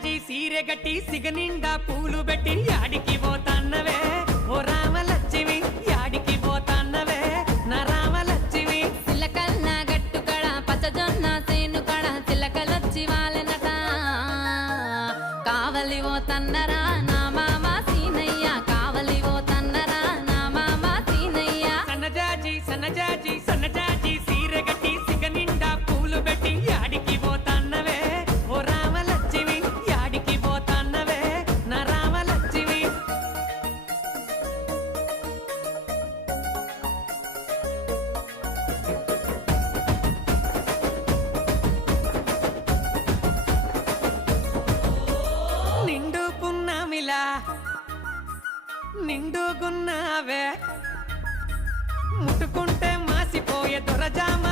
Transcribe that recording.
సన్నజాజి సీరె గట్టి సిగనిండా పూలు పెట్టి యాడికి పోతాన్నవే ఓ రామలక్ష్మి యాడికి పోతాన్నవే నా రామలక్ష్మి చిలకల్లా గట్టు కడ పచ్చజొన్న సేను కడ చిలకలొచ్చి వాలెనట కావలి ఓ తన్నరా నా మామ సీనయ్య కావలి ఓ తన్నరా నా మామ సీనయ్య సన్నజాజి సన్నజాజి సీరె గట్టి సిగనిండా పూలు పెట్టి యాడికి పోతాన్నవే ఓ రామలక్ష్మి యాడికి పోతాన్నవే నా రామలక్ష్మి నిండు పున్నమిలా నిండుగున్నావే ముట్టుకుంటే మాసిపోయే దొరజామ